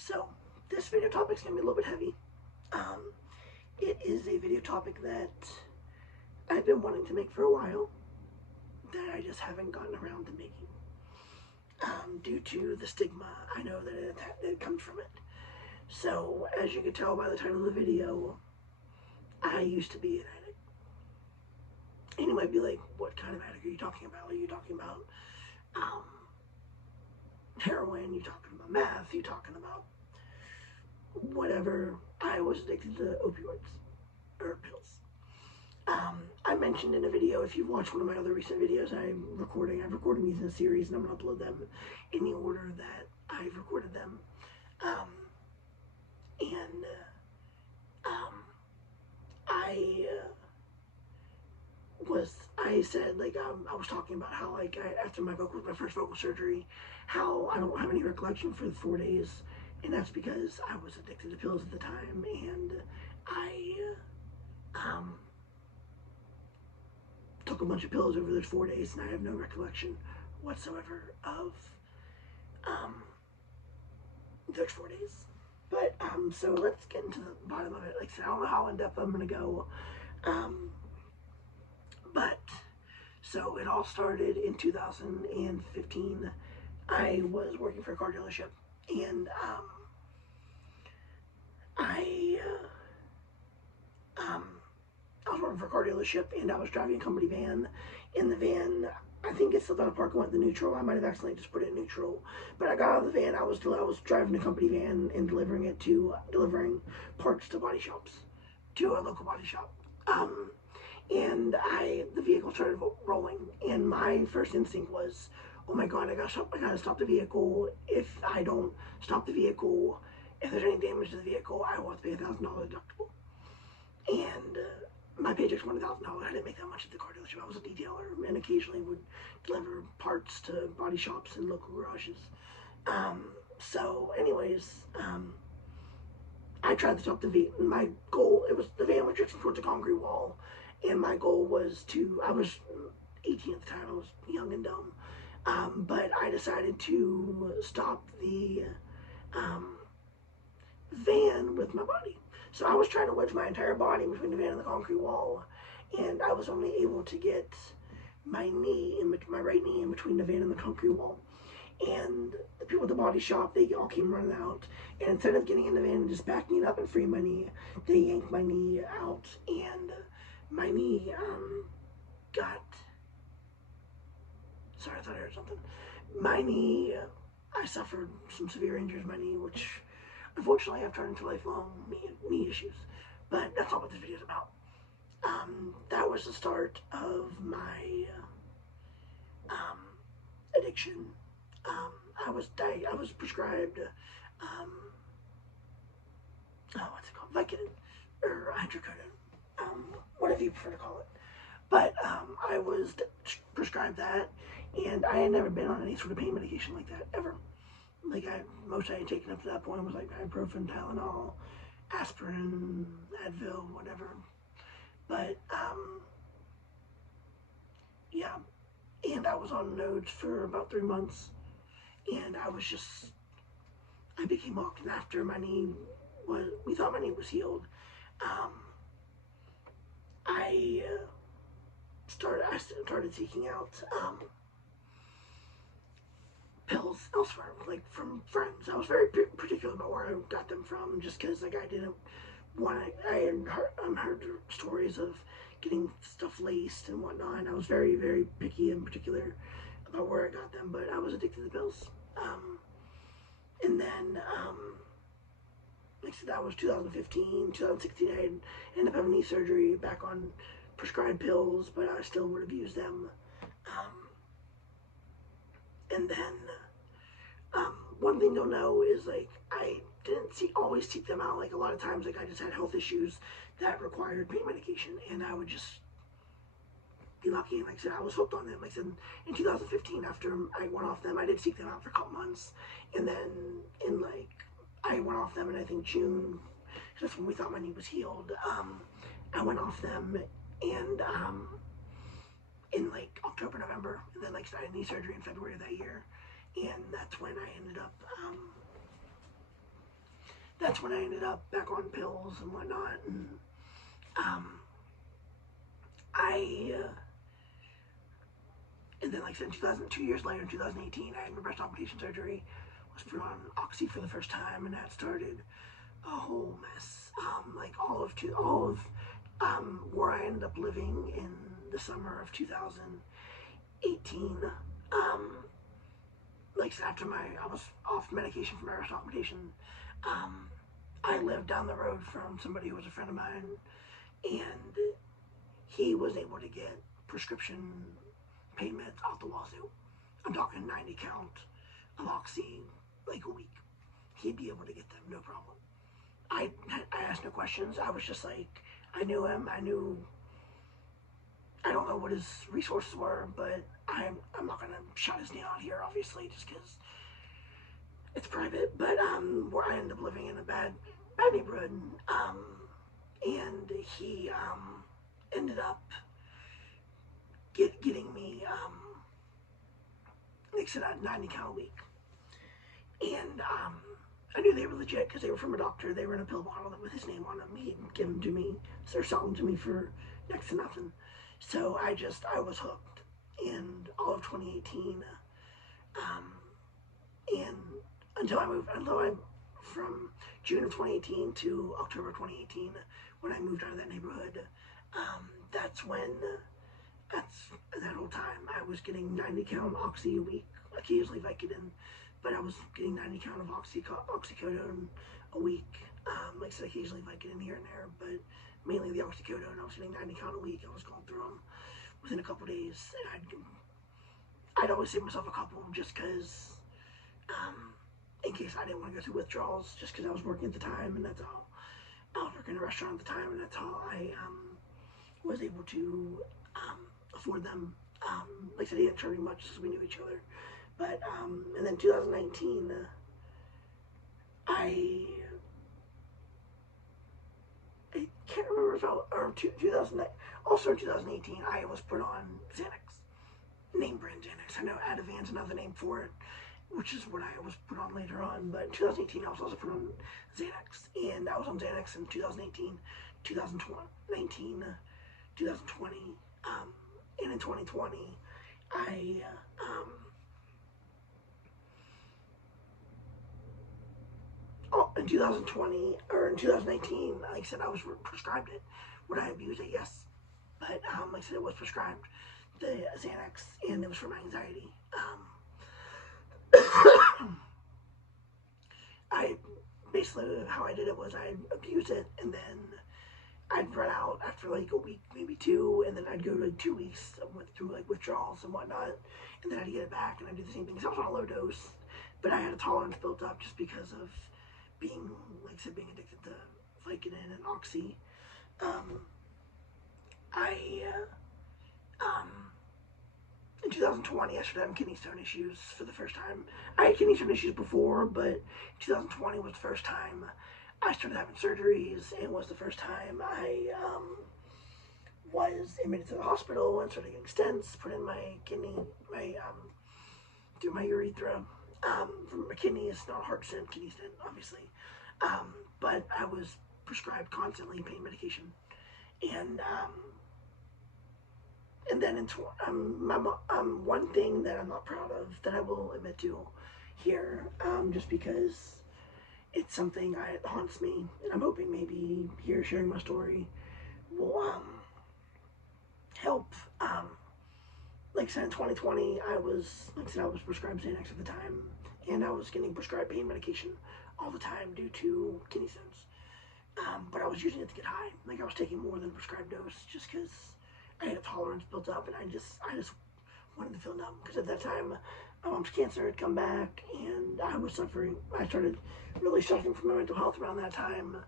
So this video topic is going to be a little bit heavy. It is a video topic that I've been wanting to make for a while, that I just haven't gotten around to making. Due to the stigma I know that comes from it. So, as you can tell by the title of the video, I used to be an addict. And you might be like, what kind of addict are you talking about? Are you talking about heroin? You talking about meth? You talking about whatever? I was addicted to opioids, or pills. I mentioned in a video, if you've watched one of my other recent videos I've recorded these in a series, and I'm going to upload them in the order that I've recorded them. I said, like, I was talking about how, like, after my first vocal surgery, how I don't have any recollection for the 4 days, and that's because I was addicted to pills at the time, and I took a bunch of pills over those 4 days, and I have no recollection whatsoever of those 4 days. But so let's get into the bottom of it. Like I said, I don't know how in depth I'm gonna go. But so it all started in 2015. I was working for a car dealership, and I was working for a car dealership, and I was driving a company van. In the van, I think it still out of park and went to neutral. I might have accidentally just put it in neutral. But I got out of the van. I was driving a company van and delivering parts to body shops, to a local body shop. And the vehicle started rolling, and my first instinct was, oh my God, I gotta stop the vehicle. If I don't stop the vehicle, if there's any damage to the vehicle, I will have to pay $1,000 deductible. And my paycheck's $1,000. I didn't make that much at the car dealership. I was a detailer and occasionally would deliver parts to body shops and local garages. So anyways, I tried to stop the vehicle. My goal, the van was drifting towards a concrete wall, and my goal was I was 18 at the time, I was young and dumb, but I decided to stop the van with my body. So I was trying to wedge my entire body between the van and the concrete wall, and I was only able to get my right knee in between the van and the concrete wall. And the people at the body shop, they all came running out, and instead of getting in the van and just backing it up and freeing my knee, they yanked my knee out, and my knee sorry, I thought I heard something. My knee, I suffered some severe injuries in my knee, which unfortunately I've turned into lifelong knee issues. But that's not what this video is about. That was the start of my addiction. I was prescribed, what's it called? Vicodin, or hydrocodone, whatever you prefer to call it. But I was prescribed that, and I had never been on any sort of pain medication like that, ever. Like, most I had taken up to that point was like ibuprofen, Tylenol, aspirin, Advil, whatever. But, yeah. And I was on nodes for about 3 months, and I became hooked. And after we thought my knee was healed, I started seeking out pills elsewhere, like from friends. I was very particular about where I got them from, just because, like, I had heard stories of getting stuff laced and whatnot. I was very, very picky and particular about where I got them, but I was addicted to pills. And then, like I said, that was 2015, 2016, I ended up having knee surgery, back on prescribed pills, but I still would have used them. And then, one thing you'll know is, like, I didn't always seek them out. Like, a lot of times, like, I just had health issues that required pain medication, and I would just be lucky. And like I said, I was hooked on them. Like I said, in 2015, after I went off them, I did seek them out for a couple months, and then I went off them in, I think, June. That's when we thought my knee was healed. I went off them, and in like October, November, and then like started knee surgery in February of that year, and that's when I ended up that's when I ended up back on pills and whatnot. And I and then, like I said, 2 years later, in 2018, I had my breast augmentation surgery. Was put on oxy for the first time, and that started a whole mess. Like all of where I ended up living in the summer of 2018. Like I said, after I was off medication for my breast augmentation, I lived down the road from somebody who was a friend of mine, and he was able to get prescription pain meds off the wazoo. I'm talking 90 count of oxy, like a week. He'd be able to get them, no problem. I asked no questions. I was just like, I knew him. I don't know what his resources were, but I'm not gonna shout his name out here, obviously, just because it's private. But where I ended up living in a bad neighborhood, and he ended up getting me, like I said, a 90 count a week. And I knew they were legit because they were from a doctor. They were in a pill bottle with his name on them. He'd give them to me. So they're selling them to me for next to nothing. So I was hooked. And all of 2018, and from June of 2018 to October 2018, when I moved out of that neighborhood, that's that whole time I was getting 90 count oxy a week, occasionally Vicodin, but I was getting 90 count of oxycodone a week. Like I said, occasionally Vicodin here and there, but mainly the oxycodone. I was getting 90 count a week. I was going through them within a couple days, and I'd always save myself a couple just because, in case I didn't want to go through withdrawals, just because I was working at the time, and that's all. I was working in a restaurant at the time, and that's how I was able to afford them. Like I said, he didn't charge me much because we knew each other. But and then 2019, I can't remember if or 2009. Also in 2018, I was put on Xanax, name brand Xanax. I know Ativan's another name for it, which is what I was put on later on. But in 2018, I was also put on Xanax, and I was on Xanax in 2018, 2019, 2020, and in 2020, in 2020 or in 2019, like I said, I was prescribed it. Would I abuse it? Yes, but like I said, it was prescribed the Xanax, and it was for my anxiety. I basically, how I did it was I'd abuse it, and then I'd run out after like a week, maybe two, and then I'd go to like 2 weeks through like withdrawals and whatnot, and then I'd get it back, and I'd do the same thing. Because I was on a low dose, but I had a tolerance built up just because of being, like I said, being addicted to Vicodin and Oxy. In 2020, I started having kidney stone issues for the first time. I had kidney stone issues before, but 2020 was the first time I started having surgeries, and was the first time I was admitted to the hospital and started getting stents put in my kidney, through my urethra. From my kidney, it's not a heart stent, kidney stent, obviously. But I was prescribed constantly pain medication, and then one thing that I'm not proud of, that I will admit to here, just because it's something that haunts me, and I'm hoping maybe here sharing my story will help. Like I said, in 2020, I was prescribed Xanax at the time, and I was getting prescribed pain medication all the time due to kidney stones. But I was using it to get high. Like I was taking more than prescribed dose just because I had a tolerance built up, and I just wanted to feel numb. Because at that time, my mom's cancer had come back, and I was suffering. I started really suffering from my mental health around that time.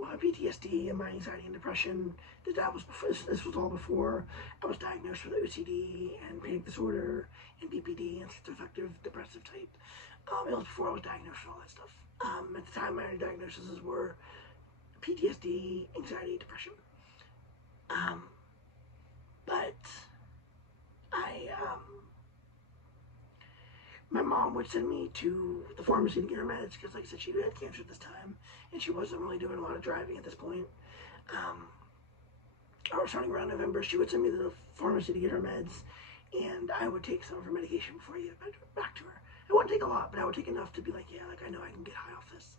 My PTSD and my anxiety and depression. This was all before I was diagnosed with OCD and panic disorder and BPD and schizoaffective depressive type. It was before I was diagnosed with all that stuff. At the time, my diagnoses were PTSD, anxiety, depression. But my mom would send me to the pharmacy to get her meds because, like I said, she had cancer at this time, and she wasn't really doing a lot of driving at this point. Or starting around November, she would send me to the pharmacy to get her meds, and I would take some of her medication before I get it back to her. It wouldn't take a lot, but I would take enough to be like, yeah, like I know I can get high off this.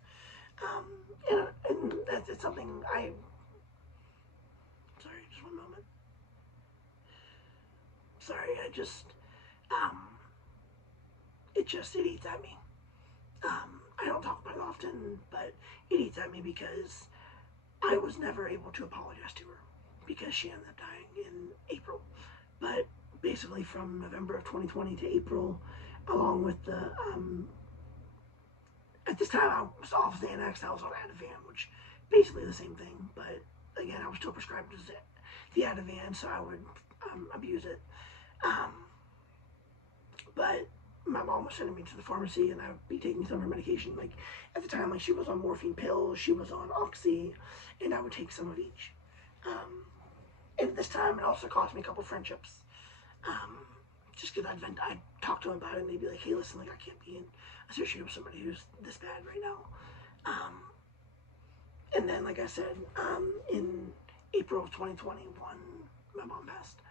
And that's something sorry, just one moment. Sorry, it eats at me. I don't talk about it often, but it eats at me because I was never able to apologize to her because she ended up dying in April. But basically from November of 2020 to April, along with the, at this time I was off Xanax, I was on Ativan, which basically the same thing, but again, I was still prescribed the Ativan, so I would abuse it. But my mom was sending me to the pharmacy, and I would be taking some of her medication. Like at the time, like she was on morphine pills, she was on Oxy, and I would take some of each. And at this time, it also cost me a couple friendships. Just because I'd talk to them about it, and they'd be like, "Hey, listen, like I can't be associated with somebody who's this bad right now." And then, like I said, in April of 2021, my mom passed,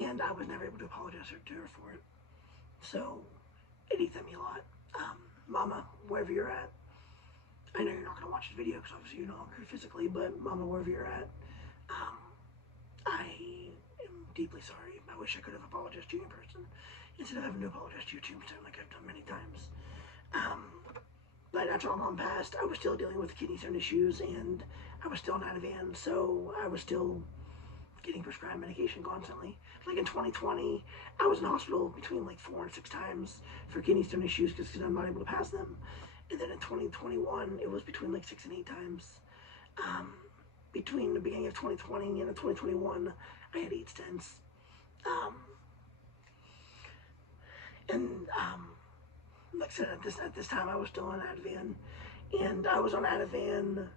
and I was never able to apologize to her for it. So it eats at me a lot. Mama, wherever you're at, I know you're not going to watch this video because obviously you're no longer physically, but Mama, wherever you're at, I am deeply sorry. I wish I could have apologized to you in person instead of having to apologize to you tombstone like I've done many times. But after my mom passed, I was still dealing with kidney stone issues, and I was still on Ativan, so I was still getting prescribed medication constantly. Like in 2020, I was in hospital between like 4 and 6 times for kidney stone issues because I'm not able to pass them. And then in 2021, it was between like 6 and 8 times. Between the beginning of 2020 and 2021, I had 8 stents. Like I said, at this time, I was still on Ativan, and I was on Ativan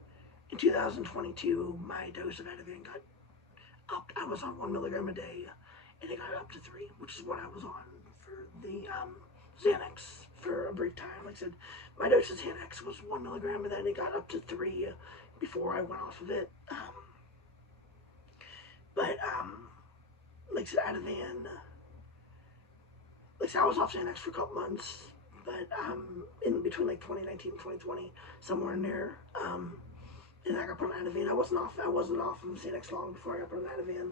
in 2022. My dose of Ativan got upped. I was on 1 milligram a day, and it got up to 3, which is what I was on for the Xanax for a brief time. Like I said, my dose of Xanax was 1 milligram, and then it got up to 3 before I went off of it. Like I said, Ativan, like I said, I was off Xanax for a couple months, but in between like 2019 and 2020, somewhere in there, and I got put on Ativan. I wasn't off of Xanax long before I got put on Ativan.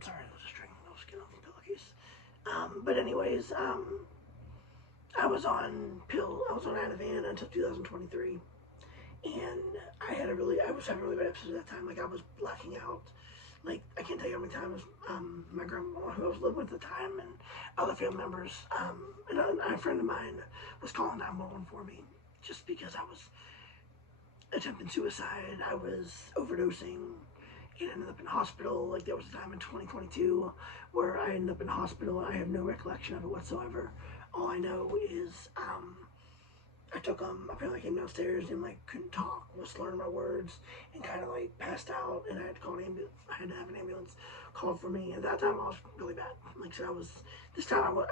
Sorry, I was just drinking. I was getting off the pillowcase. But anyways, I was on Ativan until 2023, and I was having a really bad episode at that time. Like I was blacking out. Like I can't tell you how many times my grandma, who I was living with at the time, and other family members, and a friend of mine was calling 911 for me just because I was attempting suicide. I was overdosing and ended up in the hospital. Like there was a time in 2022 where I ended up in the hospital. I have no recollection of it whatsoever. All I know is I took apparently I came downstairs and like couldn't talk, was slurring my words, and kind of like passed out, and I had to call an ambulance. I had to have an ambulance called for me. At that time, I was really bad. Like I said,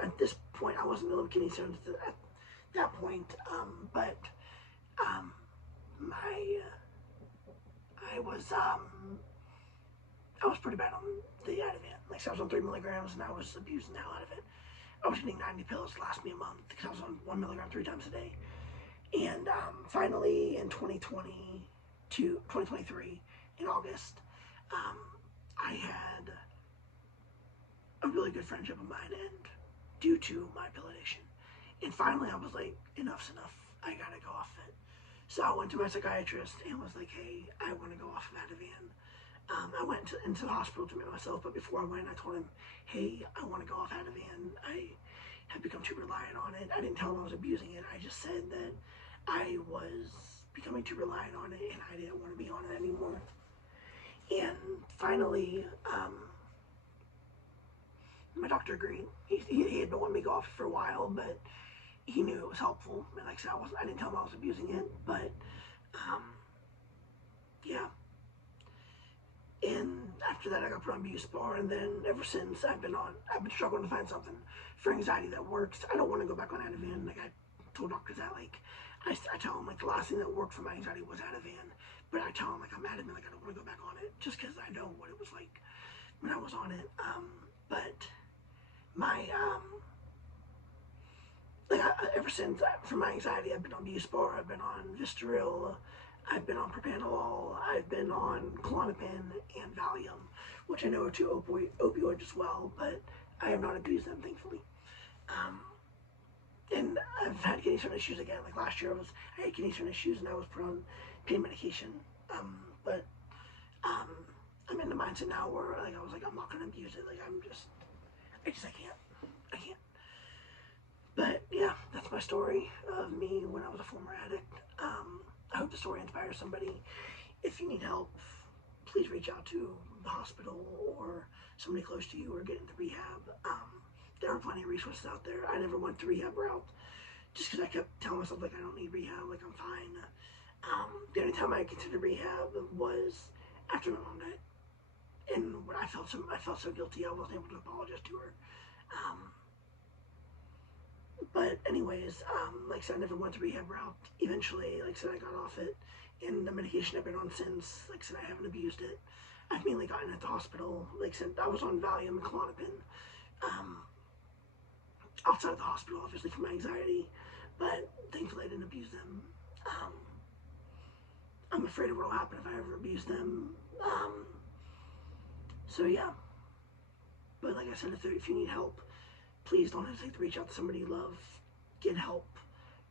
at this point, I wasn't dealing with kidney stones at that point, but I was pretty bad on the Ativan. Like I said, I was on 3 milligrams, and I was abusing the hell out of it. I was getting 90 pills to last me a month because I was on 1 milligram 3 times a day. And finally, in 2023, in August, I had a really good friendship of mine end due to my pill addiction. And finally, I was like, enough's enough. I gotta go off it. So I went to my psychiatrist and was like, hey, I want to go off of Ativan. I went into the hospital to admit myself, but before I went, I told him, hey, I want to go off Ativan. I have become too reliant on it. I didn't tell him I was abusing it. I just said that I was becoming too reliant on it, and I didn't want to be on it anymore. And finally, my doctor agreed. He had been wanting me to go off it for a while, but he knew it was helpful. And like I said, I didn't tell him I was abusing it, but yeah. And after that, I got put on Buspar, and then ever since I've been struggling to find something for anxiety that works. I don't want to go back on Ativan. Like I told doctors that, like I tell them like the last thing that worked for my anxiety was Ativan, but I tell them like I'm adamant, like I don't want to go back on it just because I know what it was like when I was on it. But my ever since for my anxiety, I've been on Buspar, I've been on Vistaril, I've been on propanolol, I've been on Klonopin and Valium, which I know are two opioids as well, but I have not abused them, thankfully. And I've had kidney stone issues again. Like last year, I had kidney stone issues and I was put on pain medication. But I'm in the mindset now where like I was like I'm not gonna abuse it. Like I can't. But yeah, that's my story of me when I was a former addict. I hope the story inspires somebody. If you need help, please reach out to the hospital or somebody close to you or get into rehab. There are plenty of resources out there. I never went the rehab route just because I kept telling myself like I don't need rehab, like I'm fine. The only time I considered rehab was after my mom died, and when I felt so guilty, I wasn't able to apologize to her. But anyways, like I said, I never went the rehab route. Eventually, like I said, I got off it, and the medication I've been on since, like I said, I haven't abused it. I've mainly gotten at the hospital. Like I said, I was on Valium and Klonopin. Outside of the hospital, obviously, for my anxiety, but thankfully I didn't abuse them. I'm afraid of what will happen if I ever abuse them. So yeah, but like I said, if you need help, please don't hesitate to reach out to somebody you love. Get help.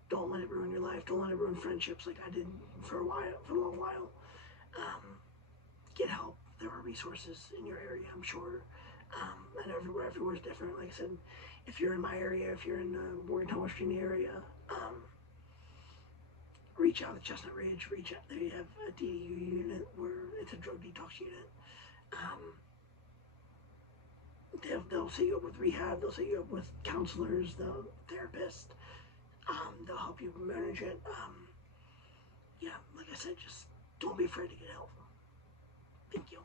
Don't let it ruin your life. Don't let it ruin friendships like I did for a long while. Get help. There are resources in your area, I'm sure. I know everywhere's different. Like I said, if you're in my area, if you're in the Morgantown, West Virginia area, reach out to Chestnut Ridge. Reach out. They have a DDU unit where it's a drug detox unit. They'll set you up with rehab. They'll set you up with counselors, the therapist. They'll help you manage it. Yeah, like I said, just don't be afraid to get help. Thank you.